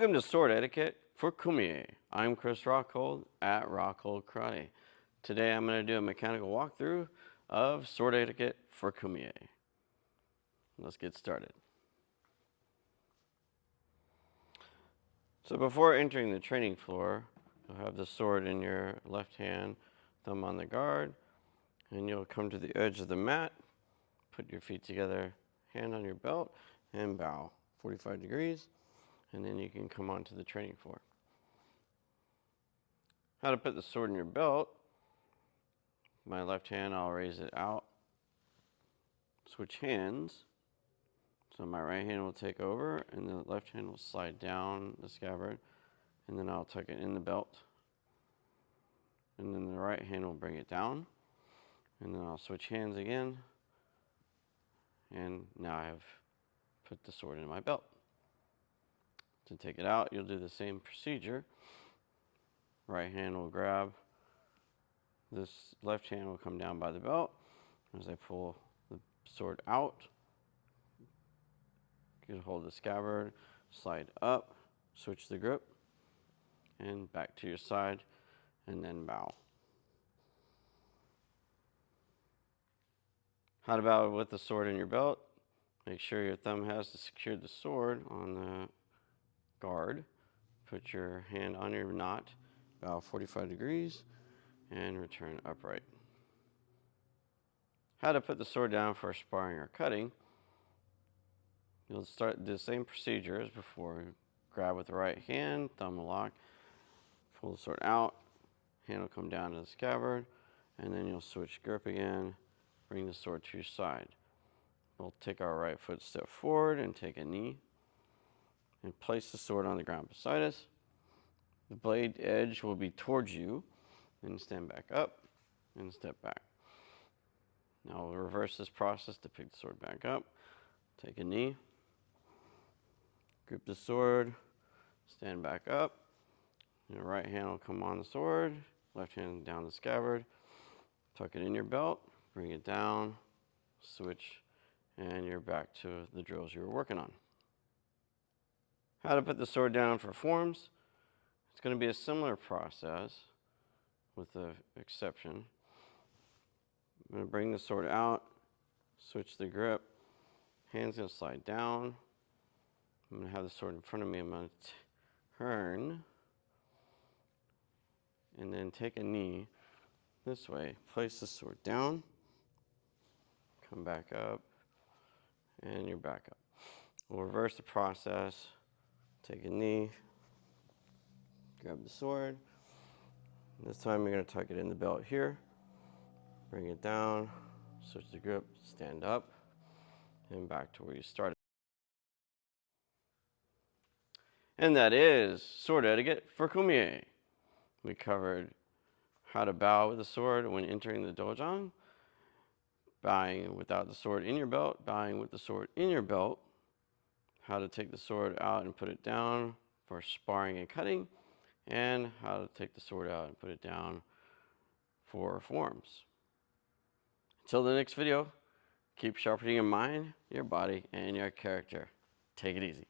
Welcome to Sword Etiquette for Kummooyeh. I'm Chris Rockhold at Rockhold Karate. Today I'm going to do a mechanical walkthrough of Sword Etiquette for Kummooyeh. Let's get started. So before entering the training floor, you'll have the sword in your left hand, thumb on the guard, and you'll come to the edge of the mat, put your feet together, hand on your belt, and bow 45 degrees, and then you can come onto the training floor. How to put the sword in your belt. My left hand, I'll raise it out. Switch hands. So my right hand will take over, and the left hand will slide down the scabbard, and then I'll tuck it in the belt. And then the right hand will bring it down, and then I'll switch hands again, and now I've put the sword in my belt. To take it out, you'll do the same procedure. Right hand will grab, this left hand will come down by the belt. As I pull the sword out, you can hold the scabbard, slide up, switch the grip, and back to your side, and then bow. How to bow with the sword in your belt. Make sure your thumb has secured the sword on the guard. Put your hand on your knot, bow 45 degrees, and return upright. How to put the sword down for sparring or cutting. You'll start the same procedure as before. Grab with the right hand, thumb will lock, pull the sword out, hand will come down to the scabbard, and then you'll switch grip again, bring the sword to your side. We'll take our right foot step forward and take a knee, and place the sword on the ground beside us. The blade edge will be towards you, and stand back up and step back. Now we'll reverse this process to pick the sword back up. Take a knee, grip the sword, stand back up. Your right hand will come on the sword, left hand down the scabbard. Tuck it in your belt, bring it down, switch, and you're back to the drills you were working on. How to put the sword down for forms. It's going to be a similar process with the exception. I'm going to bring the sword out, switch the grip, hand's going to slide down. I'm going to have the sword in front of me. I'm going to turn and then take a knee this way. Place the sword down, come back up, and you're back up. We'll reverse the process. Take a knee, grab the sword. This time you're going to tuck it in the belt here. Bring it down, switch the grip, stand up, and back to where you started. And that is Sword Etiquette for Kummooyeh. We covered how to bow with the sword when entering the dojang, bowing without the sword in your belt, bowing with the sword in your belt, how to take the sword out and put it down for sparring and cutting, and how to take the sword out and put it down for forms. Until the next video, keep sharpening your mind, your body, and your character. Take it easy.